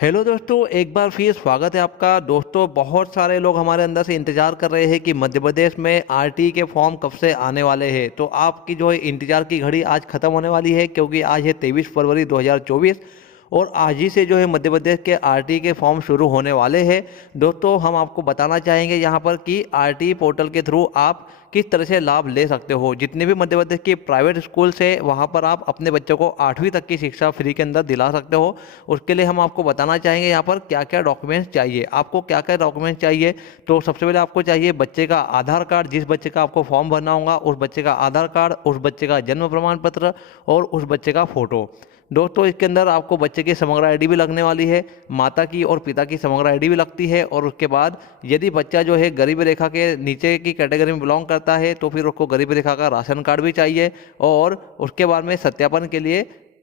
Hello दोस्तों, एक बार फिर स्वागत है आपका। दोस्तों, बहुत सारे लोग हमारे अंदर से इंतजार कर रहे हैं कि मध्य प्रदेश में आरटी के फॉर्म कब से आने वाले हैं। तो आपकी जो है इंतजार की घड़ी आज खत्म होने वाली है, क्योंकि आज है 23 फरवरी 2024 और आज ही से जो है मध्य प्रदेश के आरटी के फॉर्म शुरू होने वाले हैं। दोस्तों, हम आपको बताना चाहेंगे यहाँ पर कि आरटी पोर्टल के थ्रू आप किस तरह से लाभ ले सकते हो। जितने भी मध्य प्रदेश के प्राइवेट स्कूल से वहाँ पर आप अपने बच्चों को 8वीं तक की शिक्षा फ्री के अंदर दिला सकते हो। उसके लिए हम आपको बताना चाहेंगे यहाँ पर क्या क्या डॉक्यूमेंट्स चाहिए। आपको क्या क्या डॉक्यूमेंट्स चाहिए, तो सबसे पहले आपको चाहिए बच्चे का आधार कार्ड। जिस बच्चे का आपको फॉर्म भरना होगा उस बच्चे का आधार कार्ड, उस बच्चे का जन्म प्रमाण पत्र और उस बच्चे का फोटो। दोस्तों, इसके अंदर आपको बच्चे की समग्र आईडी भी लगने वाली है, माता की और पिता की समग्र आईडी भी लगती है। और उसके बाद यदि बच्चा जो है गरीब रेखा के नीचे की कैटेगरी में बिलोंग करता है तो फिर उसको गरीब रेखा का राशन कार्ड भी चाहिए। और उसके बाद में सत्यापन के लिए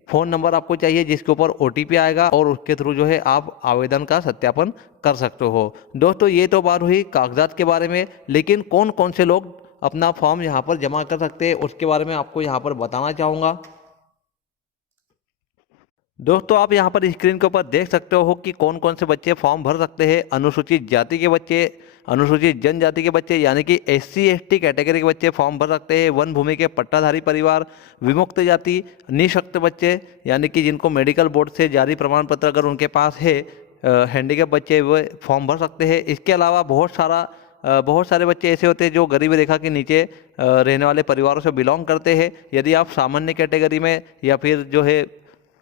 फ़ोन नंबर आपको चाहिए जिसके ऊपर ओटीपी आएगा और उसके थ्रू जो है आप आवेदन का सत्यापन कर सकते हो। दोस्तों, ये तो बात हुई कागजात के बारे में, लेकिन कौन कौन से लोग अपना फॉर्म यहाँ पर जमा कर सकते हैं उसके बारे में आपको यहाँ पर बताना चाहूँगा। दोस्तों, आप यहाँ पर स्क्रीन के ऊपर देख सकते हो कि कौन कौन से बच्चे फॉर्म भर सकते हैं। अनुसूचित जाति के बच्चे, अनुसूचित जनजाति के बच्चे यानी कि एससी एसटी कैटेगरी के बच्चे फॉर्म भर सकते हैं। वन भूमि के पट्टाधारी परिवार, विमुक्त जाति, निःशक्त बच्चे यानी कि जिनको मेडिकल बोर्ड से जारी प्रमाण पत्र अगर उनके पास है, हैंडीकैप बच्चे वो फॉर्म भर सकते हैं। इसके अलावा बहुत सारे बच्चे ऐसे होते हैं जो गरीबी रेखा के नीचे रहने वाले परिवारों से बिलोंग करते हैं। यदि आप सामान्य कैटेगरी में या फिर जो है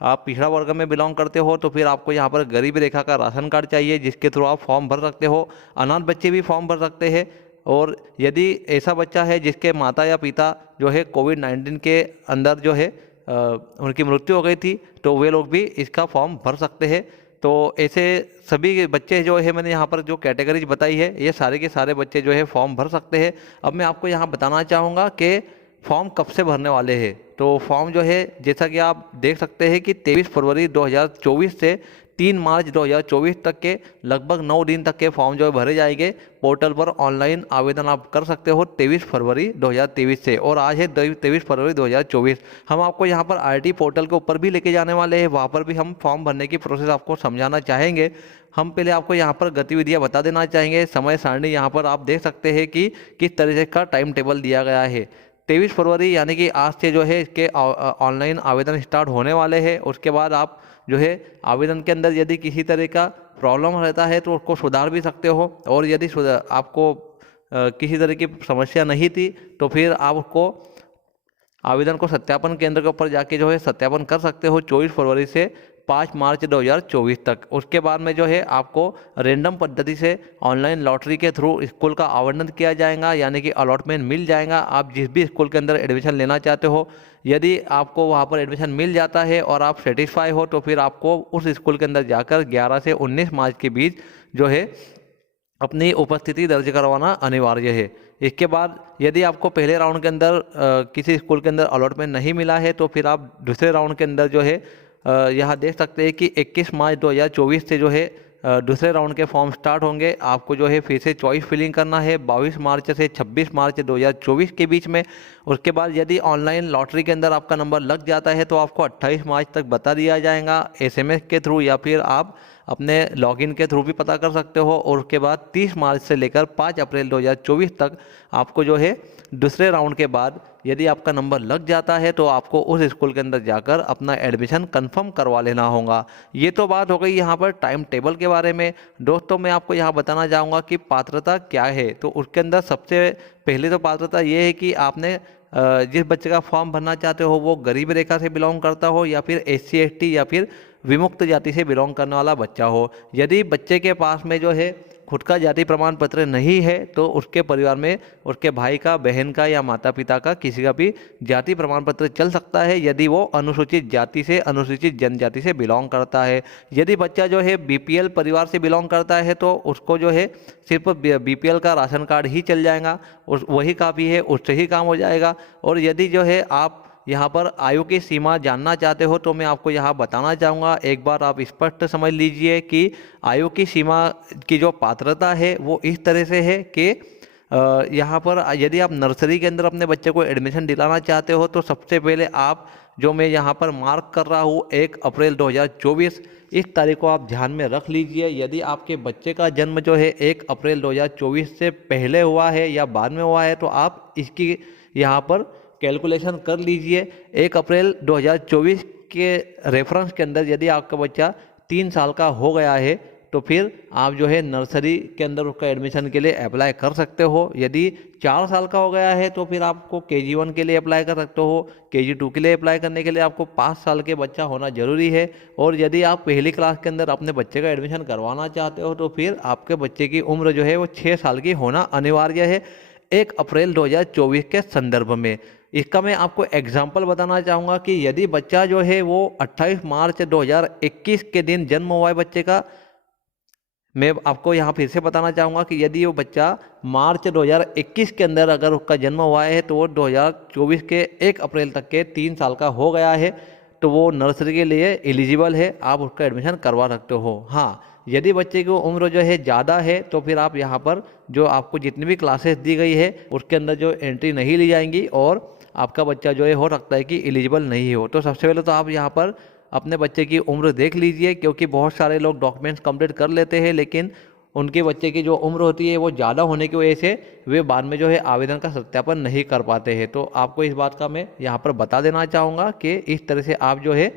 आप पिछड़ा वर्ग में बिलोंग करते हो तो फिर आपको यहाँ पर गरीब रेखा का राशन कार्ड चाहिए जिसके थ्रू आप फॉर्म भर सकते हो। अनाथ बच्चे भी फॉर्म भर सकते हैं। और यदि ऐसा बच्चा है जिसके माता या पिता जो है कोविड-19 के अंदर जो है उनकी मृत्यु हो गई थी तो वे लोग भी इसका फॉर्म भर सकते हैं। तो ऐसे सभी बच्चे जो है, मैंने यहाँ पर जो कैटेगरीज बताई है, ये सारे के सारे बच्चे जो है फॉर्म भर सकते हैं। अब मैं आपको यहाँ बताना चाहूँगा कि फॉर्म कब से भरने वाले हैं। तो फॉर्म जो है जैसा कि आप देख सकते हैं कि 23 फरवरी 2024 से 3 मार्च 2024 तक के लगभग 9 दिन तक के फॉर्म जो है भरे जाएंगे। पोर्टल पर ऑनलाइन आवेदन आप कर सकते हो 23 फरवरी 2023 से, और आज है 23 फरवरी 2024। हम आपको यहाँ पर आरटी पोर्टल के ऊपर भी लेके जाने वाले हैं, वहाँ पर भी हम फॉर्म भरने की प्रोसेस आपको समझाना चाहेंगे। हम पहले आपको यहाँ पर गतिविधियाँ बता देना चाहेंगे। समय सारणी यहाँ पर आप देख सकते हैं कि किस तरीके का टाइम टेबल दिया गया है। 23 फरवरी यानी कि आज से जो है इसके ऑनलाइन आवेदन स्टार्ट होने वाले हैं। उसके बाद आप जो है आवेदन के अंदर यदि किसी तरह का प्रॉब्लम रहता है तो उसको सुधार भी सकते हो। और यदि आपको किसी तरह की समस्या नहीं थी तो फिर आप उसको आवेदन को सत्यापन केंद्र के ऊपर जाके जो है सत्यापन कर सकते हो 24 फरवरी से 5 मार्च 2024 तक। उसके बाद में जो है आपको रेंडम पद्धति से ऑनलाइन लॉटरी के थ्रू स्कूल का आवंटन किया जाएगा, यानी कि अलॉटमेंट मिल जाएगा। आप जिस भी स्कूल के अंदर एडमिशन लेना चाहते हो, यदि आपको वहाँ पर एडमिशन मिल जाता है और आप सेटिस्फाई हो तो फिर आपको उस स्कूल के अंदर जाकर 11 से 19 मार्च के बीच जो है अपनी उपस्थिति दर्ज करवाना अनिवार्य है। इसके बाद यदि आपको पहले राउंड के अंदर किसी स्कूल के अंदर अलॉटमेंट नहीं मिला है तो फिर आप दूसरे राउंड के अंदर जो है यहाँ देख सकते हैं कि 21 मार्च 2024 से जो है दूसरे राउंड के फॉर्म स्टार्ट होंगे। आपको जो है फिर से चॉइस फिलिंग करना है 22 मार्च से 26 मार्च 2024 के बीच में। उसके बाद यदि ऑनलाइन लॉटरी के अंदर आपका नंबर लग जाता है तो आपको 28 मार्च तक बता दिया जाएगा एसएमएस के थ्रू, या फिर आप अपने लॉगिन के थ्रू भी पता कर सकते हो। और उसके बाद 30 मार्च से लेकर 5 अप्रैल 2024 तक आपको जो है दूसरे राउंड के बाद यदि आपका नंबर लग जाता है तो आपको उस स्कूल के अंदर जाकर अपना एडमिशन कंफर्म करवा लेना होगा। ये तो बात हो गई यहाँ पर टाइम टेबल के बारे में। दोस्तों, मैं आपको यहाँ बताना चाहूँगा कि पात्रता क्या है। तो उसके अंदर सबसे पहले तो पात्रता ये है कि आपने जिस बच्चे का फॉर्म भरना चाहते हो वो गरीब रेखा से बिलोंग करता हो या फिर एससी एसटी या फिर विमुक्त जाति से बिलोंग करने वाला बच्चा हो। यदि बच्चे के पास में जो है खुद का जाति प्रमाण पत्र नहीं है तो उसके परिवार में उसके भाई का, बहन का या माता पिता का किसी का भी जाति प्रमाण पत्र चल सकता है यदि वो अनुसूचित जाति से, अनुसूचित जनजाति से बिलोंग करता है। यदि बच्चा जो है बीपीएल परिवार से बिलोंग करता है तो उसको जो है सिर्फ बीपीएल का राशन कार्ड ही चल जाएगा, उस वही काफ़ी है, उससे ही काम हो जाएगा। और यदि जो है आप यहाँ पर आयु की सीमा जानना चाहते हो तो मैं आपको यहाँ बताना चाहूँगा, एक बार आप स्पष्ट समझ लीजिए कि आयु की सीमा की जो पात्रता है वो इस तरह से है कि यहाँ पर यदि आप नर्सरी के अंदर अपने बच्चे को एडमिशन दिलाना चाहते हो तो सबसे पहले आप, जो मैं यहाँ पर मार्क कर रहा हूँ 1 अप्रैल 2024, इस तारीख को आप ध्यान में रख लीजिए। यदि आपके बच्चे का जन्म जो है 1 अप्रैल 2024 से पहले हुआ है या बाद में हुआ है तो आप इसकी यहाँ पर कैलकुलेशन कर लीजिए। 1 अप्रैल 2024 के रेफरेंस के अंदर यदि आपका बच्चा 3 साल का हो गया है तो फिर आप जो है नर्सरी के अंदर उसका एडमिशन के लिए अप्लाई कर सकते हो। यदि 4 साल का हो गया है तो फिर आपको KG1 के लिए अप्लाई कर सकते हो। KG2 के लिए अप्लाई करने के लिए आपको 5 साल के बच्चा होना जरूरी है। और यदि आप पहली क्लास के अंदर अपने बच्चे का एडमिशन करवाना चाहते हो तो फिर आपके बच्चे की उम्र जो है वो 6 साल की होना अनिवार्य है 1 अप्रैल 2024 के संदर्भ में। इसका मैं आपको एग्जाम्पल बताना चाहूँगा कि यदि बच्चा जो है वो 28 मार्च 2021 के दिन जन्म हुआ है बच्चे का, मैं आपको यहाँ फिर से बताना चाहूँगा कि यदि वो बच्चा मार्च 2021 के अंदर अगर उसका जन्म हुआ है तो वो 2024 के 1 अप्रैल तक के 3 साल का हो गया है तो वो नर्सरी के लिए एलिजिबल है, आप उसका एडमिशन करवा सकते हो। हाँ, यदि बच्चे की उम्र जो है ज़्यादा है तो फिर आप यहाँ पर जो आपको जितनी भी क्लासेस दी गई है उसके अंदर जो एंट्री नहीं ली जाएंगी और आपका बच्चा जो है हो सकता है कि एलिजिबल नहीं हो। तो सबसे पहले तो आप यहाँ पर अपने बच्चे की उम्र देख लीजिए, क्योंकि बहुत सारे लोग डॉक्यूमेंट्स कंप्लीट कर लेते हैं लेकिन उनके बच्चे की जो उम्र होती है वो ज़्यादा होने की वजह से वे बाद में जो है आवेदन का सत्यापन नहीं कर पाते हैं। तो आपको इस बात का मैं यहाँ पर बता देना चाहूँगा कि इस तरह से आप जो है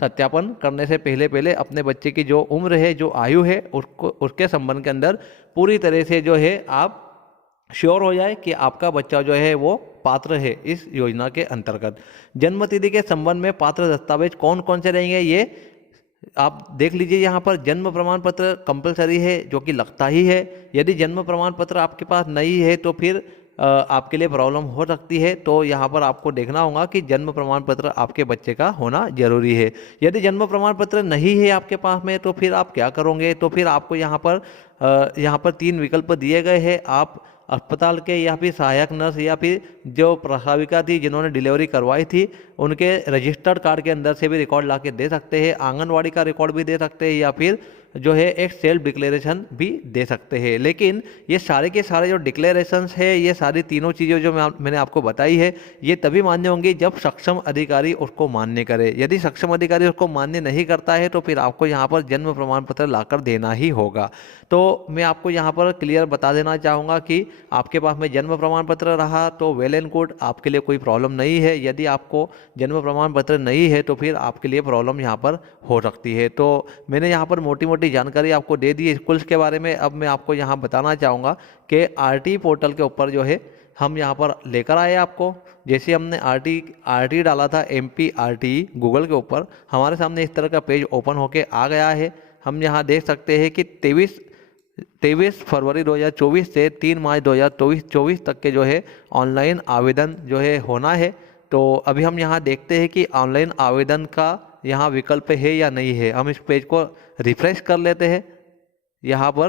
सत्यापन करने से पहले पहले अपने बच्चे की जो उम्र है, जो आयु है, उसके संबंध के अंदर पूरी तरह से जो है आप श्योर हो जाए कि आपका बच्चा जो है वो पात्र है इस योजना के अंतर्गत। जन्म तिथि के संबंध में पात्र दस्तावेज कौन कौन से रहेंगे ये आप देख लीजिए। यहाँ पर जन्म प्रमाण पत्र कंपलसरी है, जो कि लगता ही है। यदि जन्म प्रमाण पत्र आपके पास नहीं है तो फिर आपके लिए प्रॉब्लम हो सकती है। तो यहाँ पर आपको देखना होगा कि जन्म प्रमाण पत्र आपके बच्चे का होना जरूरी है। यदि जन्म प्रमाण पत्र नहीं है आपके पास में तो फिर आप क्या करोगे, तो फिर आपको यहाँ पर 3 विकल्प दिए गए हैं। आप अस्पताल के या फिर सहायक नर्स या फिर जो प्रसाविका थी जिन्होंने डिलीवरी करवाई थी उनके रजिस्टर्ड कार्ड के अंदर से भी रिकॉर्ड ला के दे सकते हैं, आंगनवाड़ी का रिकॉर्ड भी दे सकते हैं या फिर जो है एक सेल्फ डिक्लेरेशन भी दे सकते हैं। लेकिन ये सारे के सारे जो डिक्लेरेशंस है, ये सारी तीनों चीज़ें जो मैंने आपको बताई है, ये तभी मान्य होंगी जब सक्षम अधिकारी उसको मान्य करे। यदि सक्षम अधिकारी उसको मान्य नहीं करता है तो फिर आपको यहाँ पर जन्म प्रमाण पत्र लाकर देना ही होगा। तो मैं आपको यहाँ पर क्लियर बता देना चाहूँगा कि आपके पास में जन्म प्रमाण पत्र रहा तो वेल एंड गुड, आपके लिए कोई प्रॉब्लम नहीं है। यदि आपको जन्म प्रमाण पत्र नहीं है तो फिर आपके लिए प्रॉब्लम यहाँ पर हो सकती है। तो मैंने यहाँ पर मोटी मोटी जानकारी आपको दे दी स्कूल्स के बारे में। अब मैं आपको यहाँ बताना चाहूँगा कि RT पोर्टल के ऊपर जो है हम यहाँ पर लेकर आए आपको। जैसे हमने RT डाला था MP RT गूगल के ऊपर, हमारे सामने इस तरह का पेज ओपन होके आ गया है। हम यहाँ देख सकते हैं कि 23 फरवरी 2024 से 3 मार्च 2024 तक के जो है ऑनलाइन आवेदन जो है होना है। तो अभी हम यहाँ देखते हैं कि ऑनलाइन आवेदन का यहाँ विकल्प है या नहीं है। हम इस पेज को रिफ्रेश कर लेते हैं। यहाँ पर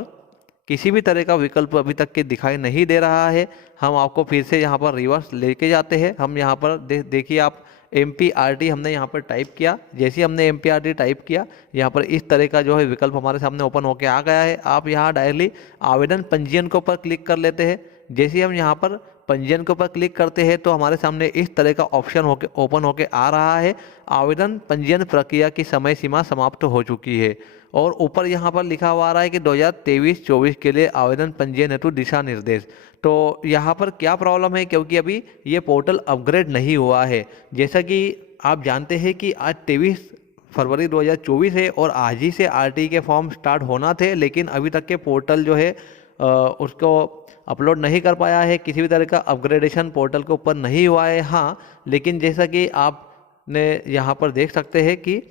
किसी भी तरह का विकल्प अभी तक के दिखाई नहीं दे रहा है। हम आपको फिर से यहाँ पर रिवर्स लेके जाते हैं। हम यहाँ पर देखिए आप MP RT हमने यहाँ पर टाइप किया। जैसे हमने MP RT टाइप किया, यहाँ पर इस तरह का जो है विकल्प हमारे सामने ओपन होके आ गया है। आप यहाँ डायरेक्टली आवेदन पंजीयन के ऊपर क्लिक कर लेते हैं। जैसे हम यहाँ पर पंजीयन के ऊपर क्लिक करते हैं तो हमारे सामने इस तरह का ऑप्शन होके ओपन होके आ रहा है, आवेदन पंजीयन प्रक्रिया की समय सीमा समाप्त हो चुकी है। और ऊपर यहाँ पर लिखा हुआ आ रहा है कि 2023-24 के लिए आवेदन पंजीयन हेतु दिशा निर्देश। तो यहाँ पर क्या प्रॉब्लम है, क्योंकि अभी ये पोर्टल अपग्रेड नहीं हुआ है। जैसा कि आप जानते हैं कि आज 23 फरवरी 2024 है और आज ही से RT के फॉर्म स्टार्ट होना थे, लेकिन अभी तक के पोर्टल जो है उसको अपलोड नहीं कर पाया है। किसी भी तरह का अपग्रेडेशन पोर्टल के ऊपर नहीं हुआ है। हाँ, लेकिन जैसा कि आपने यहाँ पर देख सकते हैं कि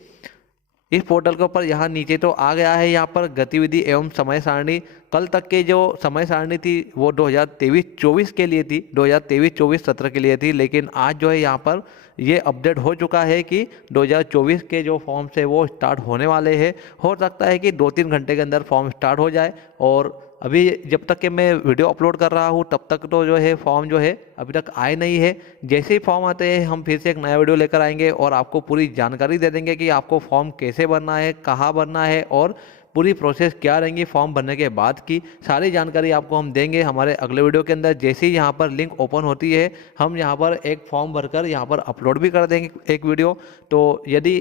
इस पोर्टल के ऊपर यहाँ नीचे तो आ गया है, यहाँ पर गतिविधि एवं समय सारणी। कल तक के जो समय सारणी थी वो 2023-24 के लिए थी, 2023-24 सत्र के लिए थी। लेकिन आज जो है यहाँ पर ये अपडेट हो चुका है कि 2024 के जो फॉर्म्स है वो स्टार्ट होने वाले हैं। हो सकता है कि 2-3 घंटे के अंदर फॉर्म स्टार्ट हो जाए और अभी जब तक कि मैं वीडियो अपलोड कर रहा हूँ तब तक तो जो है फॉर्म जो है अभी तक आए नहीं है। जैसे ही फॉर्म आते हैं हम फिर से एक नया वीडियो लेकर आएंगे और आपको पूरी जानकारी दे देंगे कि आपको फॉर्म कैसे भरना है, कहाँ भरना है और पूरी प्रोसेस क्या रहेंगी फॉर्म भरने के बाद की सारी जानकारी आपको हम देंगे हमारे अगले वीडियो के अंदर। जैसे ही यहाँ पर लिंक ओपन होती है हम यहाँ पर एक फॉर्म भरकर यहाँ पर अपलोड भी कर देंगे एक वीडियो। तो यदि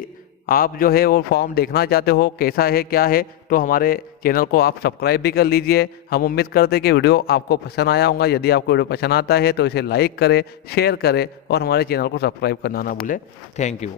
आप जो है वो फॉर्म देखना चाहते हो कैसा है क्या है तो हमारे चैनल को आप सब्सक्राइब भी कर लीजिए। हम उम्मीद करते हैं कि वीडियो आपको पसंद आया होगा। यदि आपको वीडियो पसंद आता है तो इसे लाइक करें, शेयर करें और हमारे चैनल को सब्सक्राइब करना ना भूलें। Thank you.